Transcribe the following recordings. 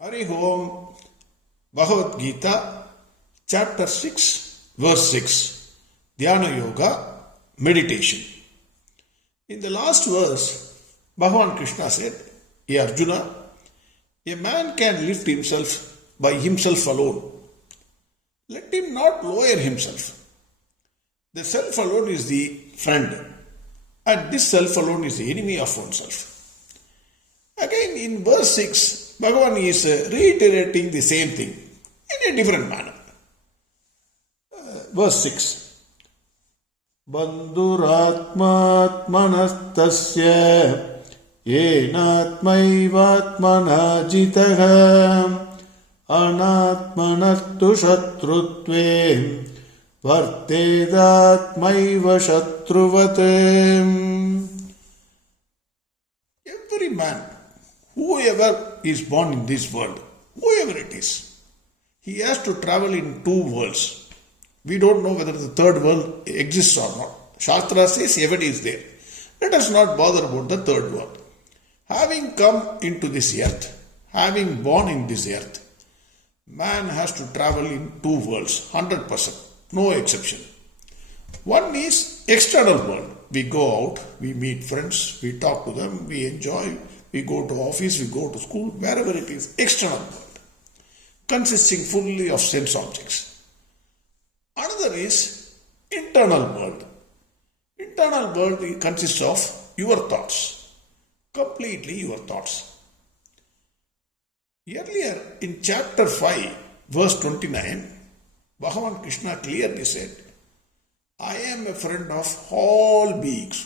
Hari Om, Bhagavad Gita, Chapter 6, Verse 6, Dhyana Yoga, Meditation. In the last verse, Bhagwan Krishna said, "Hey Arjuna, a man can lift himself by himself alone. Let him not lower himself. The self alone is the friend, and this self alone is the enemy of oneself." Again, in verse 6, Bhagavan is reiterating the same thing in a different manner. Verse 6. Bandhuratmatmanastasya yenatmaivatmana jitaha anatmanastu shatrutve vartedatmaiva shatruvate. Every man, whoever is born in this world, whoever it is, he has to travel in two worlds. We don't know whether the third world exists or not. Shastra says heaven is there. Let us not bother about the third world. Having come into this earth, having born in this earth, man has to travel in two worlds, 100%, no exception. One is external world. We go out, we meet friends, we talk to them, we enjoy, we go to office, we go to school, wherever it is, external world, consisting fully of sense objects. Another is internal world. Internal world consists of your thoughts, completely your thoughts. Earlier in chapter 5, verse 29, Bhagwan Krishna clearly said, "I am a friend of all beings,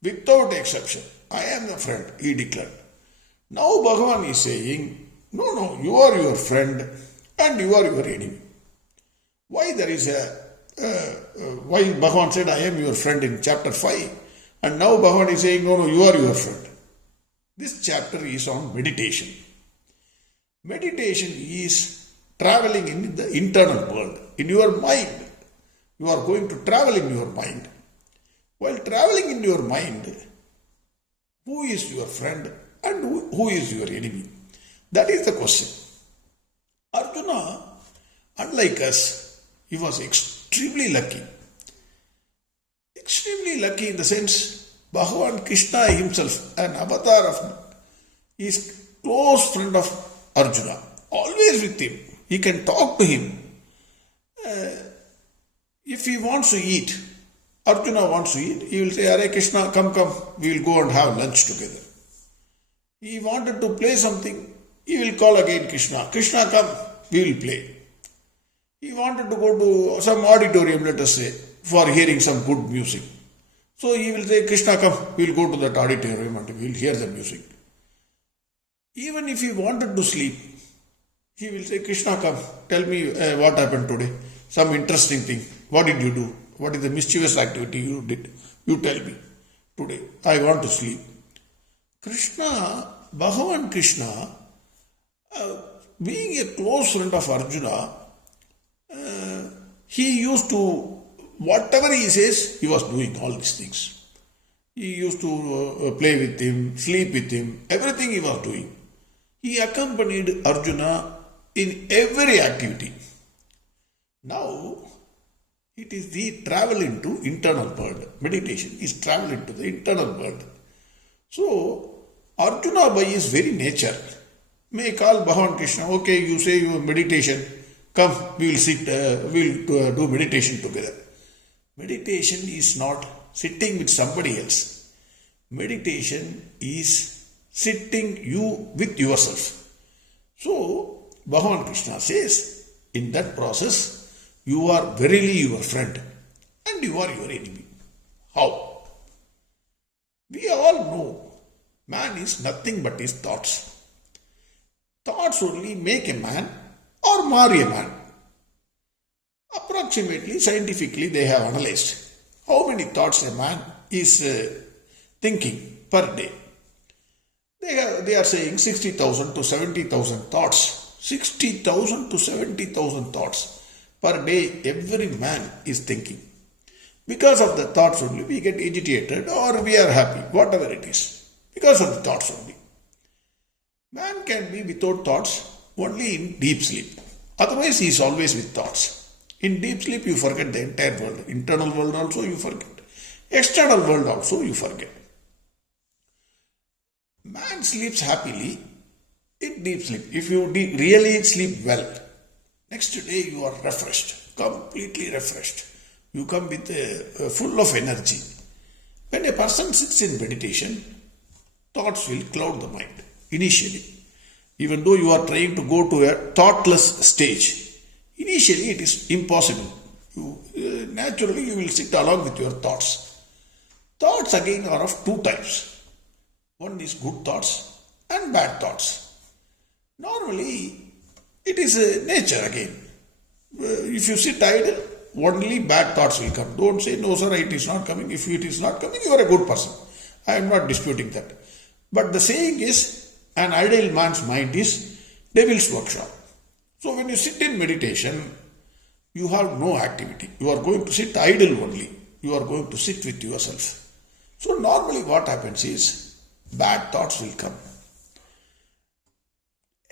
without exception. I am a friend," he declared. Now Bhagavan is saying, no, you are your friend and you are your enemy. Why why Bhagavan said, "I am your friend" in chapter 5, and now Bhagavan is saying, no, you are your friend. This chapter is on meditation. Meditation is traveling in the internal world, in your mind. You are going to travel in your mind. While traveling in your mind, who is your friend and who is your enemy? That is the question. Arjuna, unlike us, he was extremely lucky. Extremely lucky in the sense, Bhagwan Krishna himself, an avatar of, is close friend of Arjuna, always with him. He can talk to him. If he wants to eat, Arjuna wants to eat, he will say, "Hare Krishna, come, we will go and have lunch together." He wanted to play something, he will call again Krishna, "Krishna, come, we will play." He wanted to go to some auditorium, let us say, for hearing some good music. So he will say, "Krishna, come, we will go to that auditorium and we will hear the music." Even if he wanted to sleep, he will say, "Krishna, come, tell me what happened today, some interesting thing. What did you do? What is the mischievous activity you did? You tell me today. I want to sleep." Krishna, Bhagavan Krishna, being a close friend of Arjuna, he used to, whatever he says, he was doing all these things. He used to play with him, sleep with him, everything he was doing. He accompanied Arjuna in every activity. Now, it is the travel into internal world. Meditation is travel into the internal world. So, Arjuna by his very nature may call Bhagavan Krishna, "Okay, you say your meditation, come, we will sit, we will do meditation together." Meditation is not sitting with somebody else. Meditation is sitting you with yourself. So, Bhagavan Krishna says, in that process, you are verily your friend and you are your enemy. How? We all know man is nothing but his thoughts. Thoughts only make a man or mar a man. Approximately, scientifically, they have analyzed how many thoughts a man is thinking per day. They are saying 60,000 to 70,000 thoughts. 60,000 to 70,000 thoughts per day every man is thinking. Because of the thoughts only we get agitated or we are happy, whatever it is. Because of the thoughts only. Man can be without thoughts only in deep sleep. Otherwise, he is always with thoughts. In deep sleep, you forget the entire world. Internal world also you forget. External world also you forget. Man sleeps happily in deep sleep. If you really sleep well, next day you are refreshed, completely refreshed. You come with full of energy. When a person sits in meditation, thoughts will cloud the mind initially. Even though you are trying to go to a thoughtless stage, initially it is impossible. Naturally you will sit along with your thoughts. Thoughts again are of two types. One is good thoughts and bad thoughts. Normally it is nature again. If you sit idle, only bad thoughts will come. Don't say, no sir, it is not coming. If it is not coming, you are a good person. I am not disputing that. But the saying is, an idle man's mind is devil's workshop. So when you sit in meditation, you have no activity. You are going to sit idle only. You are going to sit with yourself. So normally what happens is, bad thoughts will come.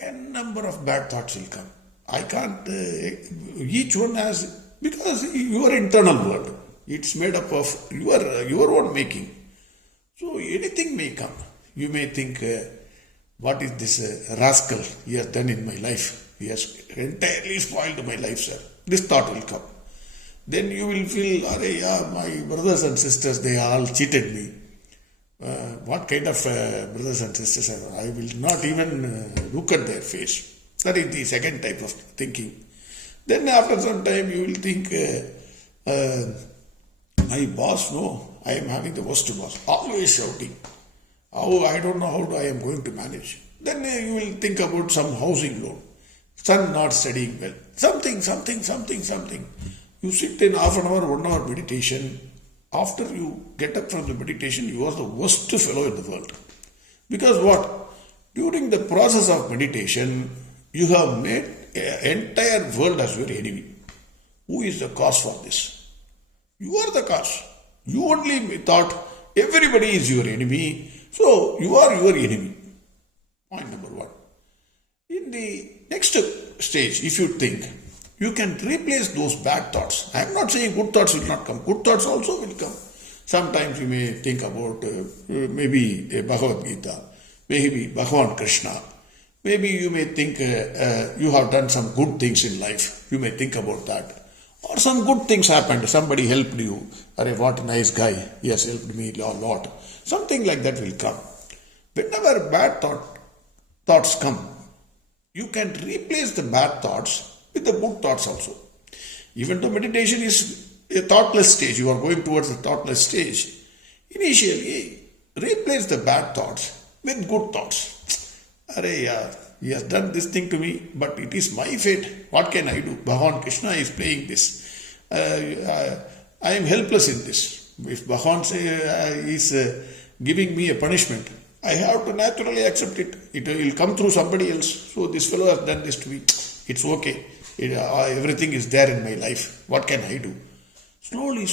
A number of bad thoughts will come. I can't, each one has, because your internal world, it's made up of your own making. So anything may come. You may think, what is this rascal he has done in my life? He has entirely spoiled my life, sir. This thought will come. Then you will feel, my brothers and sisters, they all cheated me. What kind of brothers and sisters are? I will not even look at their face. That is the second type of thinking. Then after some time you will think, my boss, no, I am having the worst boss. Always shouting. Oh, I don't know how I am going to manage. Then you will think about some housing loan. Son not studying well. Something. You sit in half an hour, 1 hour meditation. After you get up from the meditation, you are the worst fellow in the world. Because what? During the process of meditation, you have made an entire world as your enemy. Who is the cause for this? You are the cause. You only thought everybody is your enemy, so you are your enemy. Point number one. In the next stage, if you think, you can replace those bad thoughts. I am not saying good thoughts will not come. Good thoughts also will come. Sometimes you may think about maybe a Bhagavad Gita, maybe Bhagwan Krishna. Maybe you may think you have done some good things in life. You may think about that. Or some good things happened. Somebody helped you. Arey, what a nice guy. He has helped me a lot. Something like that will come. Whenever bad thoughts come, you can replace the bad thoughts with the good thoughts also. Even though meditation is a thoughtless stage, you are going towards the thoughtless stage. Initially, replace the bad thoughts with good thoughts. Arey, he has done this thing to me, but it is my fate. What can I do? Bhagwan Krishna is playing this. I am helpless in this. If Bhagwan is giving me a punishment, I have to naturally accept it. It will come through somebody else. So this fellow has done this to me. It's okay. Everything is there in my life. What can I do? Slowly,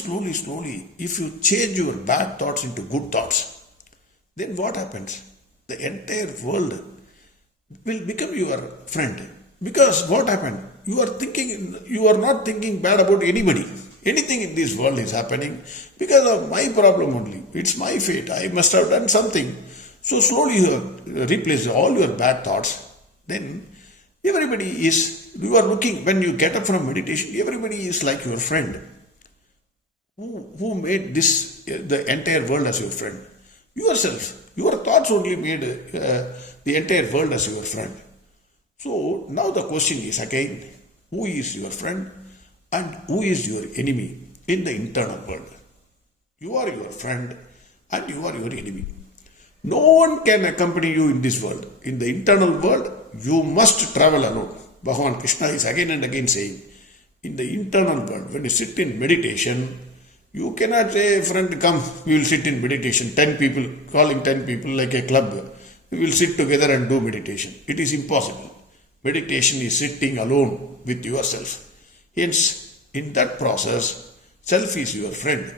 if you change your bad thoughts into good thoughts, then what happens? The entire world will become your friend. Because what happened? You are not thinking bad about anybody. Anything in this world is happening because of my problem only. It's my fate. I must have done something. So slowly you replace all your bad thoughts. Then everybody is, you are looking, when you get up from meditation, everybody is like your friend. Who made this, the entire world as your friend? Yourself. Your thoughts only made the entire world as your friend. So now the question is again, who is your friend and who is your enemy in the internal world? You are your friend and you are your enemy. No one can accompany you in this world. In the internal world, you must travel alone. Bhagwan Krishna is again and again saying, in the internal world, when you sit in meditation, you cannot say, friend, come, we will sit in meditation. 10 people, calling 10 people like a club. We will sit together and do meditation. It is impossible. Meditation is sitting alone with yourself. Hence, in that process, self is your friend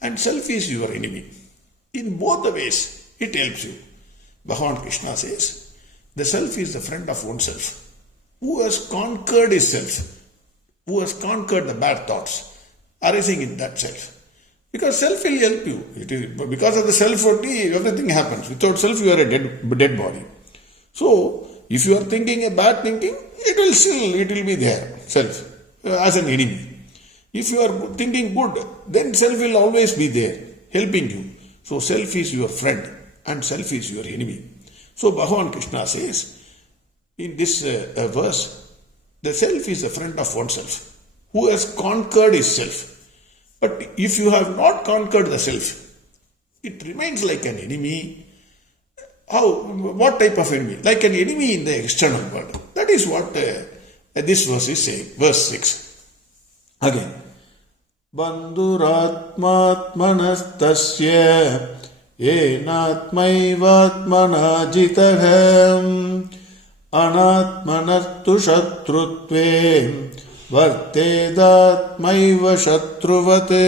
and self is your enemy. In both the ways, it helps you. Bhagwan Krishna says, The self is the friend of oneself. Who has conquered his self? Who has conquered the bad thoughts arising in that self? Because self will help you. Because of the self only everything happens. Without self you are a dead body. So, if you are thinking a bad thinking, it will be there, self, as an enemy. If you are thinking good, then self will always be there, helping you. So, self is your friend and self is your enemy. So, Bhagwan Krishna says, in this verse, the self is a friend of oneself, who has conquered his self. But if you have not conquered the self, it remains like an enemy. How? What type of enemy? Like an enemy in the external world. That is what this verse is saying. Verse 6. Again. Bandhuratmatmanastasya yenatmaivatmana jitaham anatmanastu shatrutve vartedatmaiva shatruvate.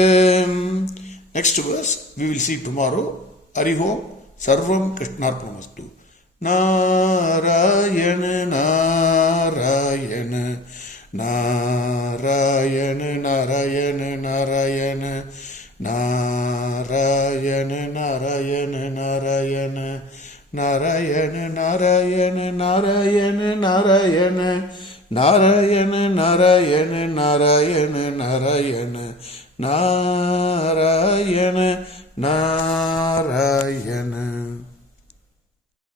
Next verse we will see tomorrow. Harihom. Sarvam Krishnarpamastu. Narayana Narayana Narayana Narayana Narayana Narayana Narayana Narayana Narayana Narayana Narayana Narayana Narayana Narayana Narayana Narayana Narayana Narayana.